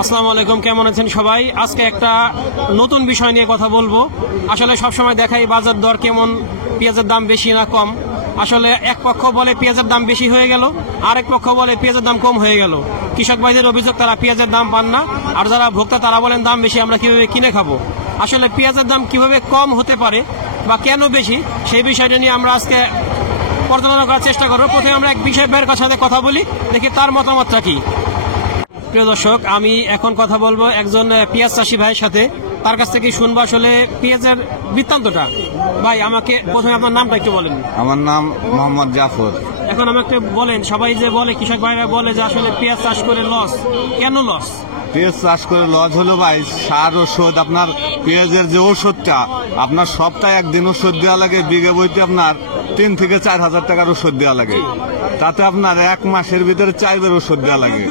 আসসালামু আলাইকুম, কেমন আছেন সবাই? আজকে একটা নতুন বিষয় নিয়ে কথা বলবো। আসলে সবসময় দেখাই বাজার দর কেমন, পেঁয়াজের দাম বেশি না কম। আসলে এক পক্ষ বলে পেঁয়াজের দাম বেশি হয়ে গেল, আরেক পক্ষ বলে পেঁয়াজের দাম কম হয়ে গেল। কৃষক ভাইদের অভিযোগ তারা পেঁয়াজের দাম পান না, আর যারা ভোক্তা তারা বলেন দাম বেশি, আমরা কিভাবে কিনে খাবো। আসলে পেঁয়াজের দাম কিভাবে কম হতে পারে বা কেন বেশি, সেই বিষয়টা নিয়ে আমরা আজকে পর্যালোচনা করার চেষ্টা করবো। প্রথমে আমরা এক বিষয় ভাইয়ের সাথে কথা বলি, দেখি তার মতামতটা কি। প্রিয় দর্শক, আমি এখন কথা বলবো একজন পেঁয়াজ চাষি ভাইয়ের সাথে, তার কাছ থেকে শুনবো আসলে পেঁয়াজের বৃত্তান্তটা। ভাই, আমাকে প্রথমে আপনার নামটা একটু বলেন। আমার নাম মোহাম্মদ জাফর। এখন আমাকে বলেন, সবাই যে বলে, কৃষক ভাইরা বলে যে আসলে পেঁয়াজ চাষ করে লস, কেন লস? পেঁয়াজ চাষ করে লস হলো ভাই, সার ওষুধ, আপনার পেঁয়াজের যে ওষুধটা আপনার সপ্তাহে একদিন ওষুধ দেওয়া লাগে, বিঘে বইতে আপনার 3 থেকে 4 হাজার টাকার ওষুধ দেওয়া লাগে। তাতে আপনার 1 মাসের ভিতরে 4 বার ওষুধ দেওয়া লাগে।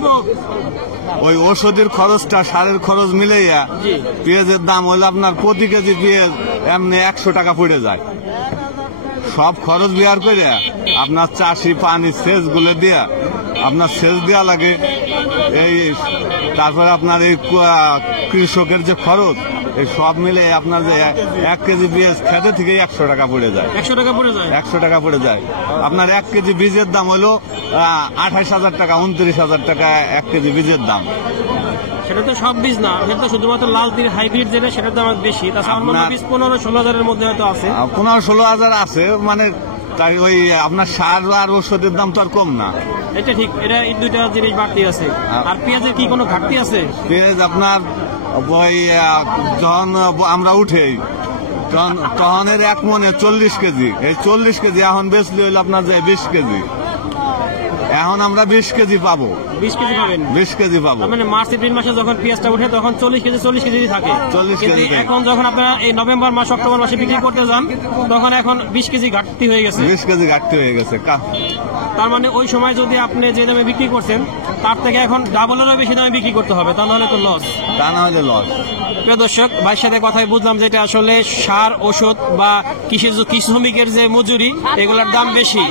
ওই ওষুধের খরচটা সারের খরচ মিলাইয়া পেঁয়াজের দাম হইলে আপনার প্রতি কেজি পেঁয়াজ এমনি 100 টাকা পড়ে যায়। সব খরচ বিয়ার করে আপনার চাষি পানি সেচ গুলো দিয়া আপনার সেচ দেওয়া লাগে। এই তারপরে আপনার এই কৃষকের যে খরচ, এই সব মিলে আপনার যে 1 কেজি বীজ খেতে থেকে 100 টাকা পড়ে যায়। 100 টাকা পড়ে যায়। 100 টাকা পড়ে যায়। আপনার 1 কেজি বীজের দাম হলো 28,000 টাকা, 29,000 টাকা 1 কেজি বীজের দাম। সেটা তো সব বীজ না, সেটা তো শুধুমাত্র লাল তীর হাইব্রিড যেটা, সেটার দাম বেশি। তাছাড়া অন্যান্য বীজ 15-16 হাজারের মধ্যে হয়তো আছে। 15-16 হাজার আছে, মানে তাই ওই আপনার সার আর ওষুধের দাম তো আর কম না। এটা ঠিক, এটা এই দুইটা জিনিস বাড়তি আছে। আর পেঁয়াজের কি কোনো ঘাটতি আছে? পেঁয়াজ আপনার ওই যখন আমরা উঠে তখন 1 মনে 40 কেজি, এই 40 কেজি এখন বেচলে হইলো আপনার যে 20 কেজি। এখন আমরা 20 কেজি পাবো। 20 কেজি পাবেন? 20 কেজি পাবো। মানে মার্চ এপ্রিল মাসে যখন পেঁয়াজটা উঠে তখন 40 কেজি থাকে। 40 কেজি। এখন যখন আপনারা এই নভেম্বর মাস, অক্টোবর মাসে বিক্রি করতে যান, তখন এখন 20 কেজি ঘাটতি হয়ে গেছে। 20 কেজি ঘাটতি হয়ে গেছে। তার মানে ওই সময় যদি আপনি যে দামে বিক্রি করছেন তার থেকে এখন ডাবলেরও বেশি দামে বিক্রি করতে হবে, তা নাহলে তো লস। তা না হলে লস। প্রিয় দর্শক, ভাইয়ের সাথে কথাই বুঝলাম যেটা আসলে সার, ওষুধ বা কৃষি শ্রমিকের যে মজুরি, এগুলোর দাম বেশি।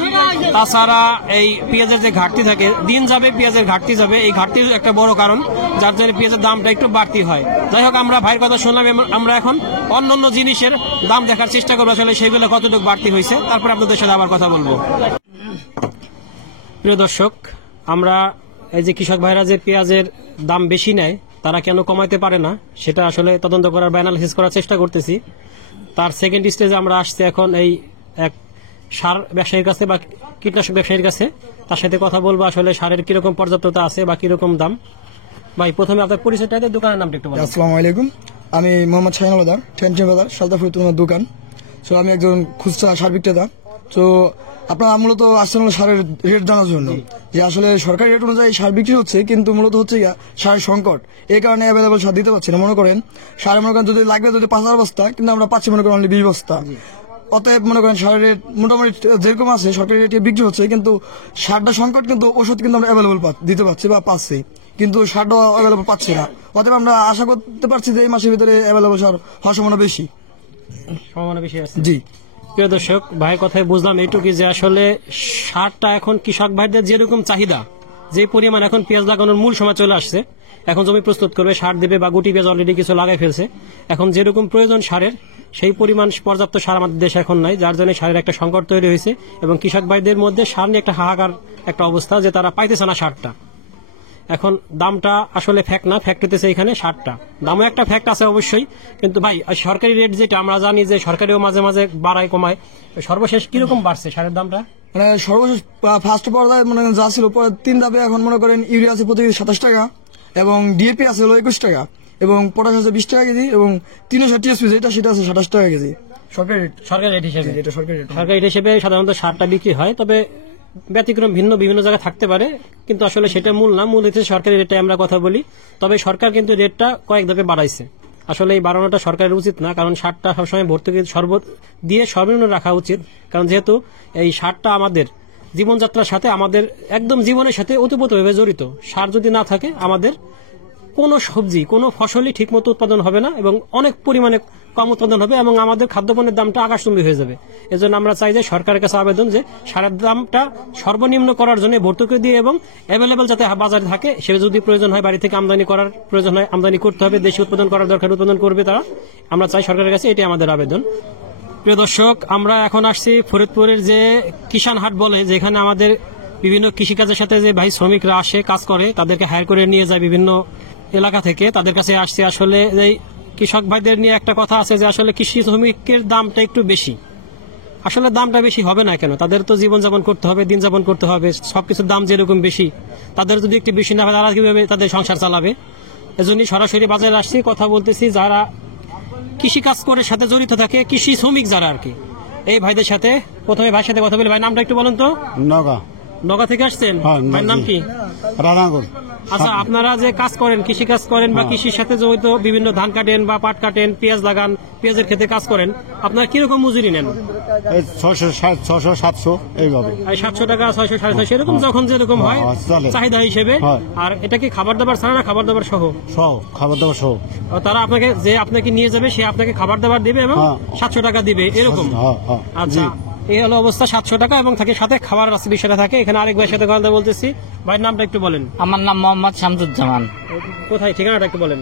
তাছাড়া এই পেঁয়াজের যে ঘাটতি থাকে, দিন যাবে পেঁয়াজের ঘাটতি যাবে, এই ঘাটতির একটা বড় কারণ, যার জন্য পেঁয়াজের দামটা একটু বাড়তি হয়। যাই হোক, আমরা ভাইয়ের কথা শুনলাম, আমরা এখন অন্য জিনিসের দাম দেখার চেষ্টা করবো, আসলে সেগুলো কতটুকু বাড়তি হয়েছে, তারপর আপনাদের সাথে আবার কথা বলবো। প্রিয় দর্শক, আমরা এই যে কৃষক ভাইরা যে পেঁয়াজের দাম বেশি নেয়, তারা কেন কমাইতে পারে না, সেটা আসলে তদন্ত করার বা অ্যানালিসিস করার চেষ্টা করতেছি। তার সেকেন্ড স্টেজে আমরা আসছি এখন এই এক সার ব্যবসায়ীর কাছে বা কীটনাশক ব্যবসায়ীর কাছে, তার সাথে কথা বলবো আসলে সারের কিরকম পর্যাপ্ততা আছে বা কিরকম দাম। ভাই, প্রথমে আপনার পরিচয়টা, দোকানের নামটা একটু বলুন। আসসালামু আলাইকুম, আমি মোহাম্মদ শাহিন আলাদার, টেনশন বাজার সালদাফুর তোমার দোকান। তো আমি একজন খুচরা সার বিক্রেতা। তো আপনারা মূলত আসছেন সারের রেট জানার জন্য, যে আসলে সরকারি রেট অনুযায়ী সার বিক্রি হচ্ছে, কিন্তু মূলত হচ্ছে সারের সংকট, এই কারণে অ্যাভেলেবল সার দিতে পারছি না। মনে করেন সারে মনে করেন যদি লাগবে 5,000 বস্তা, কিন্তু আমরা পাচ্ছি মনে করেন অনলি 20 বস্তা। অতএব মনে করেন সারের রেট মোটামুটি যেরকম আছে সরকারি রেটে বিক্রি হচ্ছে, কিন্তু সারটা সংকট, কিন্তু ওষুধ কিন্তু আমরা অ্যাভেলেবল দিতে পারছি বা পাচ্ছি, কিন্তু সারটা অ্যাভেলেবল পাচ্ছি না। অতএব আমরা আশা করতে পারছি যে এই মাসের ভিতরে অ্যাভেলেবল সার হওয়ার সম্ভাবনা বেশি আছে। জি। প্রিয় দর্শক, ভাইয়ের কথায় বুঝলাম এইটুকু যে আসলে সারটা এখন কৃষক ভাইদের যেরকম চাহিদা, যে পরিমাণ এখন পেঁয়াজ লাগানোর মূল সময় চলে আসছে, এখন জমি প্রস্তুত করবে, সার দেবে বা গুটি পেঁয়াজ অলরেডি কিছু লাগাই ফেলছে। এখন যেরকম প্রয়োজন সারের, সেই পরিমাণ পর্যাপ্ত সার আমাদের দেশে এখন নাই, যার জন্য সারের একটা সংকট তৈরি হয়েছে এবং কৃষক ভাইদের মধ্যে সার নিয়ে একটা হাহাকার একটা অবস্থা, যে তারা পাইতেছে না সারটা। এখন দামটা আসলে ফ্যাক্ট না, ফ্যাক্ট হতেছে এখানে সারটা দামও একটা ফ্যাক্ট আছে অবশ্যই, কিন্তু ভাই সরকারি রেট যেটা আমরা জানি যে সরকারিও মাঝে মাঝে বাড়ায় কমায়, সর্বশেষ কিরকম বাড়ছে সারের দামটা? মানে সর্বশেষ ফার্স্ট পর্যায়ে মনে করেন যা ছিল, পরে 3 ধাপে এখন মনে করেন ইউরিয়া আছে প্রতি 27 টাকা, এবং ডিএপি আছে হলো 21 টাকা, এবং পটাশ আছে 20 টাকা কেজি, এবং 360 টিএসপি যেটা সেটা আছে 27 টাকা কেজি। সরকারি রেট হিসেবে, এটা সরকারি রেট হিসেবে সাধারণত সারটা বিক্রি হয়। তবে ব্যতিক্রম বিভিন্ন জায়গায় থাকতে পারে, কিন্তু আসলে সেটা মূল না, মূল হচ্ছে সরকারি রেটে আমরা কথা বলি। তবে সরকার কিন্তু রেটটা কয়েক ধাপে বাড়াইছে। আসলে এই বাড়ানোটা সরকারের উচিত না, কারণ সারটা সবসময় ভর্তুকি দিয়ে সর্বনিম্ন রাখা উচিত, কারণ যেহেতু এই সারটা আমাদের জীবনযাত্রার সাথে, আমাদের একদম জীবনের সাথে ওতপ্রোতভাবে জড়িত। সার যদি না থাকে আমাদের কোনো সবজি কোনো ফসলই ঠিকমতো উৎপাদন হবে না এবং অনেক পরিমাণে কম উৎপাদন হবে এবং আমাদের খাদ্যপণ্যের দামটা আকাশচুম্বী হয়ে যাবে। এজন্য আমরা চাই যে সরকারের কাছে আবেদন যে সারের দামটা সর্বনিম্ন করার জন্য ভর্তুকি দিয়ে এবং অ্যাভেলেবেল যাতে বাজারে থাকে, সে যদি প্রয়োজন হয় বাড়ি থেকে আমদানি করার প্রয়োজন হয় আমদানি করতে হবে, দেশি উৎপাদন করার দরকার উৎপাদন করবে তারা। আমরা চাই সরকারের কাছে, এটাই আমাদের আবেদন। প্রিয় দর্শক, আমরা এখন আসছি ফরিদপুরের যে কিষান হাট বলে, যেখানে আমাদের বিভিন্ন কৃষিকাজের সাথে যে ভাই শ্রমিকরা আসে কাজ করে, তাদেরকে হায়ার করে নিয়ে যায় বিভিন্ন এলাকা থেকে, তাদের কাছে আসছে। আসলে এই কৃষক ভাইদের নিয়ে একটা কথা আছে যে আসলে কৃষি শ্রমিকের দামটা একটু বেশি। আসলে দামটা বেশি হবে না কেন? তাদের তো জীবনযাপন করতে হবে, দিন যাপন করতে হবে, সবকিছুর দাম যেরকম বেশি, তাদের যদি একটু বেশি না হয় তারা কিভাবে তাদের সংসার চালাবে? এজন্যই সরাসরি বাজারে আসছি, কথা বলতেছি যারা কৃষি কাজ করে সাথে জড়িত থাকে, কৃষি শ্রমিক যারা আর কি, এই ভাইদের সাথে। প্রথমে ভাইয়ের সাথে কথা বলি। ভাই নামটা একটু বলেন তো। নগা থেকে আসছেন? ভাইয়ের নাম কি? রানাগর। আচ্ছা, আপনারা যে কাজ করেন, কৃষি কাজ করেন বা কৃষির সাথে জড়িত, বিভিন্ন ধান কাটেন বা পাট কাটেন, পেঁয়াজ লাগান, পেঁয়াজের ক্ষেতে কাজ করেন, আপনারা কিরকম মজুরি নেন? 600-700 এইভাবে। 700 টাকা, 600-650 এরকম যখন যেরকম হয় চাহিদা হিসেবে। আর এটা কি খাবার দাবার ছাড়া না খাবার দাবার সহ? খাবার দাবার সহ। তারা আপনাকে নিয়ে যাবে, সে আপনাকে খাবার দাবার দিবে এবং 700 টাকা দিবে এরকম? আচ্ছা, এই হলো অবস্থা। 700 টাকা এবং থাকে সাথে খাবার বিষয়টা থাকে। এখানে আরেক ভাইয়ের সাথে কথা বলতেছি। ভাইয়ের নামটা একটু বলেন। আমার নাম মোহাম্মদ শামসুজ্জামান। কোথায় ঠিকানাটা একটু বলেন।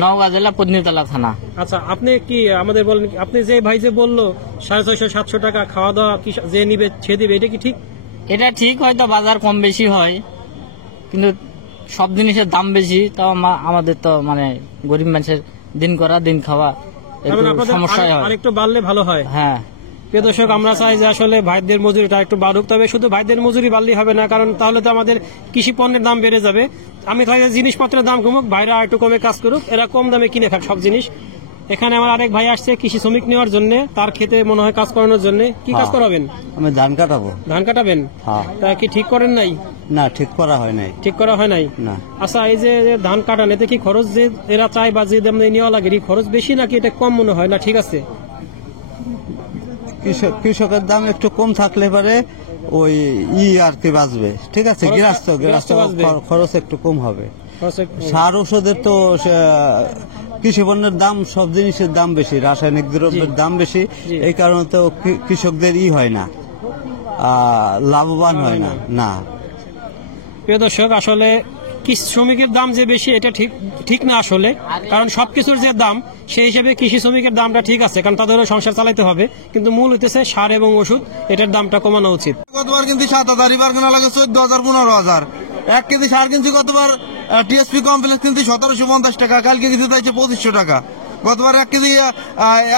নওগাঁ জেলা পত্নীতলা থানা। আচ্ছা, আপনি কি আমাদের বলেন, আপনি যে ভাই যে বললো 650-700 টাকা খাওয়া দাওয়া যে নিবে সে দিবে, এটা কি ঠিক? এটা ঠিক, হয়তো বাজার কম বেশি হয়, কিন্তু সব জিনিসের দাম বেশি। তো আমাদের তো মানে গরিব মানুষের দিন করা দিন খাওয়া সমস্যা হয়, আরেকটু বাড়লে ভালো হয়। হ্যাঁ প্রিয় দর্শক, আমরা চাই যে আসলে ভাইদের মজুরিটা একটু বাড়ুক। তবে শুধু ভাইদের মজুরি বাড়লেই হবে না, কারণ তাহলে তো আমাদের কৃষি পণ্যের দাম বেড়ে যাবে। আমি চাই যে জিনিসপত্রের দাম কমুক, ভাইরা একটু কমে কাজ করুক, এরা কম দামে কিনে খাক সব জিনিস। এখানে আমার আরেক ভাই আসছে কৃষি শ্রমিক নেওয়ার জন্য, তার ক্ষেতে মনে হয় কাজ করানোর জন্য। কি কাজ করাবেন? আমি ধান কাটাবো। ধান কাটাবেন? তা কি ঠিক করেন নাই? না, ঠিক করা হয় নাই। ঠিক করা হয় নাই? না। আচ্ছা, এই যে ধান কাটান, এতে কি খরচ যে এরা চায় বা যে দাম নেওয়া লাগে, খরচ বেশি নাকি এটা কম মনে হয়? না ঠিক আছে, কৃষকের দাম একটু কম থাকলে পারে ওই আর কি বাঁচবে। ঠিক আছে, গৃহস্থ খরচ একটু কম হবে। সার ওষুধের তো কৃষি পণ্যের দাম, সব জিনিসের দাম বেশি, রাসায়নিক দ্রব্যের দাম বেশি, এই কারণে তো কৃষকদের হয় না, লাভবান হয় না। না প্রিয় দর্শক, আসলে কৃষি শ্রমিকের দাম যে বেশি এটা ঠিক না আসলে, কারণ সবকিছুর যে দাম সেই হিসেবে কৃষি শ্রমিকের দামটা ঠিক আছে, কারণ তাদেরও সংসার চালাতে হবে। কিন্তু মূল হইতেছে সার এবং ওষুধ, এটার দামটা কমানো উচিত। গতবার কিন্তু 7,000, এবার কেনা লাগে 14,000, 15,000। 1 কেজি সার কিনছি গতবার টিএসপি কমপ্লেক্স কিনছি 1750 টাকা, কালকে কিনছি 2500 টাকা। গতবার 1 কেজি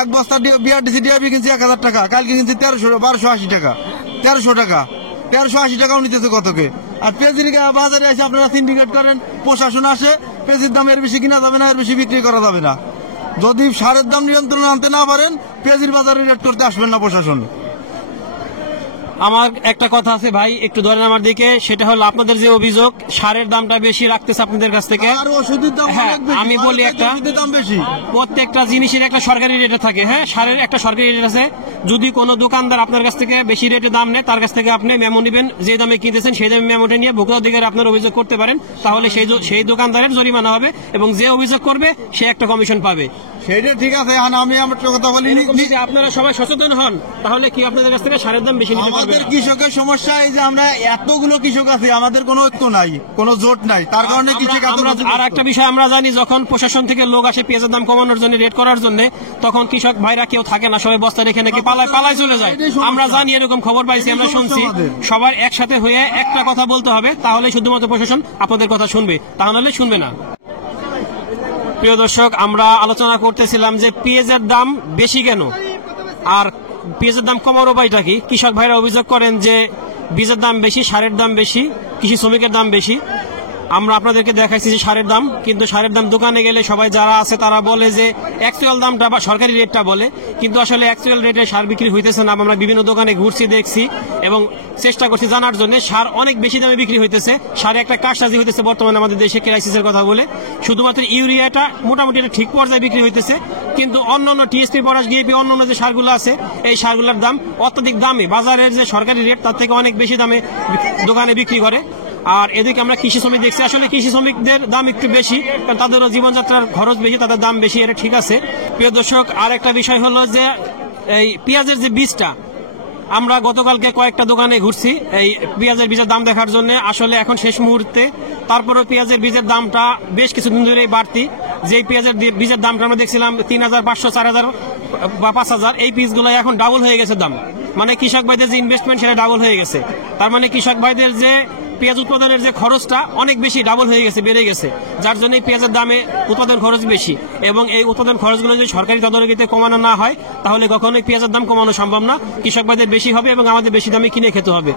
1 বস্তা বিআরডিসি ডিআইবি কিনছি 1000 টাকা, কালকে কিনছি 1280 টাকা, 1300 টাকা, 1380 টাকাও নিতেছে কতকে। আর পেঁয়াজির বাজারে এসে আপনারা সিন্ডিকেট করেন, প্রশাসন আসে, পেঁয়াজির দাম এর বেশি কিনা যাবে না, এর বেশি বিক্রি করা যাবে না। যদি সারের দাম নিয়ন্ত্রণে আনতে না পারেন, পেঁয়াজির বাজারে রেট করতে আসবেন না প্রশাসন। আমার একটা কথা আছে ভাই, একটু ধরেন আমার দিকে, সেটা হলো আপনাদের যে অভিযোগ সারের দামটা বেশি রাখতেছে আপনাদের কাছ থেকে। হ্যাঁ, আমি বলি একটা, প্রত্যেকটা জিনিসের একটা সরকারি রেট থাকে। হ্যাঁ, সারের একটা সরকারি রেট আছে। যদি কোনো দোকানদার আপনার কাছ থেকে বেশি রেটে দাম নেয়, তার কাছ থেকে আপনি মেমো নেবেন, যে দামে কিনতেছেন সেই দামে মেমোটা নিয়ে ভোক্তা অধিকারে আপনার অভিযোগ করতে পারেন। তাহলে সেই দোকানদারের জরিমানা হবে এবং যে অভিযোগ করবে সে একটা কমিশন পাবে। সেইটা ঠিক আছে। আমি আমার কথা বলি, আপনারা সবাই সচেতন হন, তাহলে কি আপনাদের কাছ থেকে সারের দাম বেশি নিতে পারবে। আমাদের কৃষকের সমস্যা এই যে আমরা এতগুলো কৃষক আছি, আমাদের কোনো ঐক্য নাই, কোনো জোট নাই, তার কারণে কৃষক। আর একটা বিষয় আমরা জানি, যখন প্রশাসন থেকে লোক আসে পেঁয়াজের দাম কমানোর জন্য, রেট করার জন্য, তখন কৃষক ভাইরা কেউ থাকে না, সবাই বস্তা রেখে নাকি পালায় চলে যায়। আমরা জানি, এরকম খবর পাইছি, আমরা শুনছি। সবার একসাথে হয়ে একটা কথা বলতে হবে, তাহলে শুধুমাত্র প্রশাসন আপনাদের কথা শুনবে, তাহলে শুনবে না। প্রিয় দর্শক, আমরা আলোচনা করতেছিলাম যে পেঁয়াজের দাম বেশি কেন আর পেঁয়াজের দাম কমার উপায়টা কি। কৃষক ভাইরা অভিযোগ করেন যে বীজের দাম বেশি, সারের দাম বেশি, কৃষি শ্রমিকের দাম বেশি। আমরা আপনাদেরকে দেখাইছি যে সারের দাম, কিন্তু সারের দাম দোকানে গেলে সবাই যারা আছে তারা বলে যে অ্যাকচুয়াল দামটা বা সরকারি রেটটা বলে, কিন্তু আসলে অ্যাকচুয়াল রেটে সার বিক্রি হইতেছে না। আমরা বিভিন্ন দোকানে ঘুরছি, দেখছি এবং চেষ্টা করছি জানার জন্য, সার অনেক বেশি দামে বিক্রি হইতেছে। সারে একটা কারসাজি হইতেছে বর্তমানে আমাদের দেশে, ক্রাইসিসের কথা বলে। শুধুমাত্র ইউরিয়াটা মোটামুটি ঠিক পর্যায়ে বিক্রি হইতেছে, কিন্তু অন্যান্য টিএসপি, পটাশ, ডিএপি, অন্যান্য যে সারগুলো আছে, এই সারগুলোর দাম অত্যধিক দামে, বাজারের যে সরকারি রেট তার থেকে অনেক বেশি দামে দোকানে বিক্রি করে। আর এদিকে আমরা কৃষি শ্রমিক দেখছি, আসলে কৃষি শ্রমিকদের দাম একটু বেশি, কারণ তাদেরও জীবনযাত্রার খরচ বেশি, তাদের দাম বেশি, এটা ঠিক আছে। প্রিয় দর্শক, আর একটা বিষয় হলো যে এই পেঁয়াজের যে বীজটা, আমরা গতকালকে কয়েকটা দোকানে ঘুরছি এই পেঁয়াজের বীজের দাম দেখার জন্য। আসলে এখন শেষ মুহূর্তে, তারপরেও পেঁয়াজের বীজের দামটা বেশ কিছুদিন ধরেই বাড়তি। যে পেঁয়াজের বীজের দামটা আমরা দেখছিলাম 3,500, 4,000 বা 5,000, এই পিসগুলো এখন ডাবল হয়ে গেছে দাম। মানে কৃষক ভাইদের যে ইনভেস্টমেন্ট সেটা ডাবল হয়ে গেছে। তার মানে কৃষক ভাইদের যে পেঁয়াজ উৎপাদনের যে খরচটা অনেক বেশি ডাবল হয়ে গেছে, বেড়ে গেছে, যার জন্য পেঁয়াজের দামে উৎপাদন খরচ বেশি। এবং এই উৎপাদন খরচগুলো যদি সরকারি তদারকিতে কমানো না হয় তাহলে কখনোই পেঁয়াজের দাম কমানো সম্ভব না। কৃষক ভাইদের বেশি হবে এবং আমাদের বেশি দামে কিনে খেতে হবে।